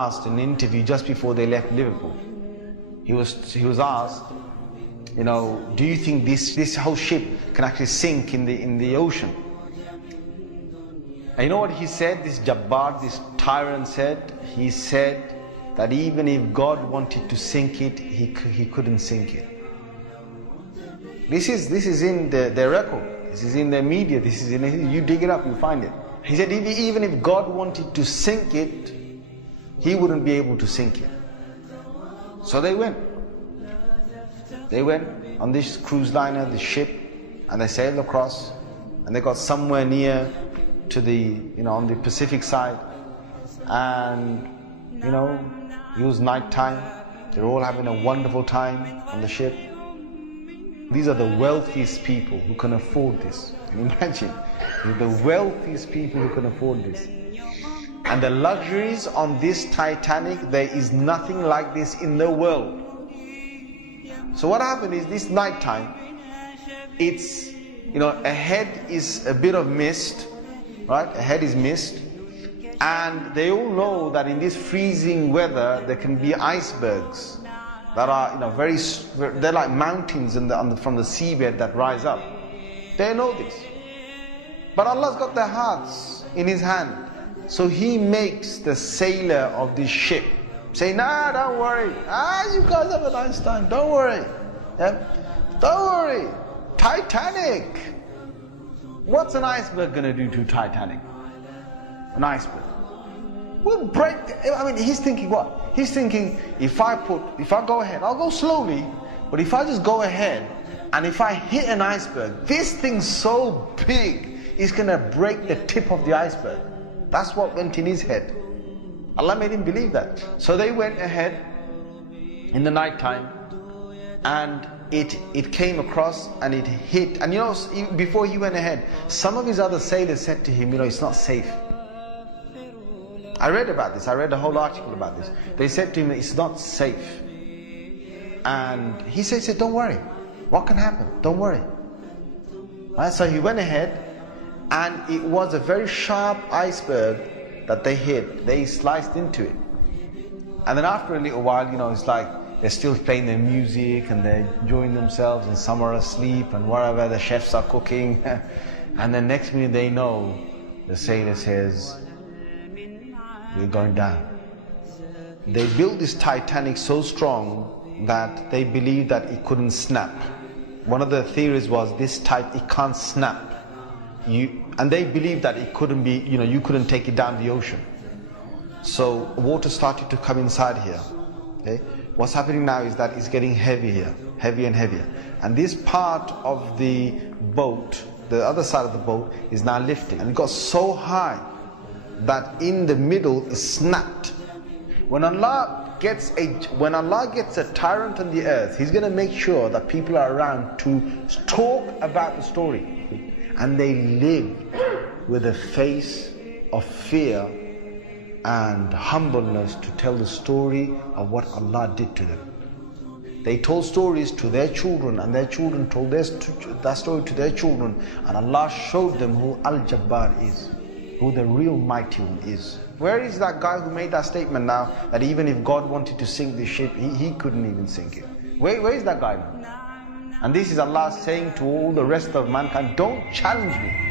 asked in an interview just before they left Liverpool. He was asked, you know, do you think this whole ship can actually sink in the ocean? And you know what he said? This Jabbar, this tyrant said. He said that even if God wanted to sink it, he couldn't sink it. This is in their record. This is in their media. This is in, you dig it up, you find it. He said even if God wanted to sink it, he wouldn't be able to sink it. So they went. They went on this cruise liner, the ship, and they sailed across, and they got somewhere near to the, you know, on the Pacific side, and you know, it was night time. They're all having a wonderful time on the ship. These are the wealthiest people who can afford this. Can you imagine? They're the wealthiest people who can afford this. And the luxuries on this Titanic, there is nothing like this in the world. So what happened is, this night time, it's, you know, ahead is a bit of mist, right? Ahead is mist. And they all know that in this freezing weather, there can be icebergs that are, you know, they're like mountains from the seabed that rise up. They know this. But Allah's got their hearts in His hand. So He makes the sailor of this ship say, nah, don't worry. You guys have a nice time. Don't worry. Yeah? Don't worry. Titanic. What's an iceberg going to do to Titanic? An iceberg will break. I mean, he's thinking what? He's thinking, if I go ahead, I'll go slowly, but if I just go ahead, and if I hit an iceberg, this thing's so big, it's going to break the tip of the iceberg. That's what went in his head. Allah made him believe that. So they went ahead in the night time, and it came across and it hit. And you know, before he went ahead, some of his other sailors said to him, you know, it's not safe. I read about this. I read a whole article about this. They said to him, it's not safe. And he said, don't worry. What can happen? Don't worry. Right? So he went ahead, and it was a very sharp iceberg that they hit. They sliced into it. And then after a little while, you know, it's like they're still playing their music and they're enjoying themselves, and some are asleep and whatever, the chefs are cooking. And then next minute they know, the sailor says, we're going down. They built this Titanic so strong that they believed that it couldn't snap. One of the theories was this type, it can't snap. And they believed that it couldn't be, you know, you couldn't take it down the ocean. So water started to come inside here. Okay? What's happening now is that it's getting heavy here, heavier and heavier. And this part of the boat, the other side of the boat, is now lifting. And it got so high that in the middle it snapped. When Allah gets a tyrant on the earth, He's going to make sure that people are around to talk about the story. And they lived with a face of fear and humbleness to tell the story of what Allah did to them. They told stories to their children, and their children told that story to their children, and Allah showed them who Al-Jabbar is, who the real mighty one is. Where is that guy who made that statement now, that even if God wanted to sink this ship, he couldn't even sink it? Where is that guy now? And this is Allah saying to all the rest of mankind, don't challenge me.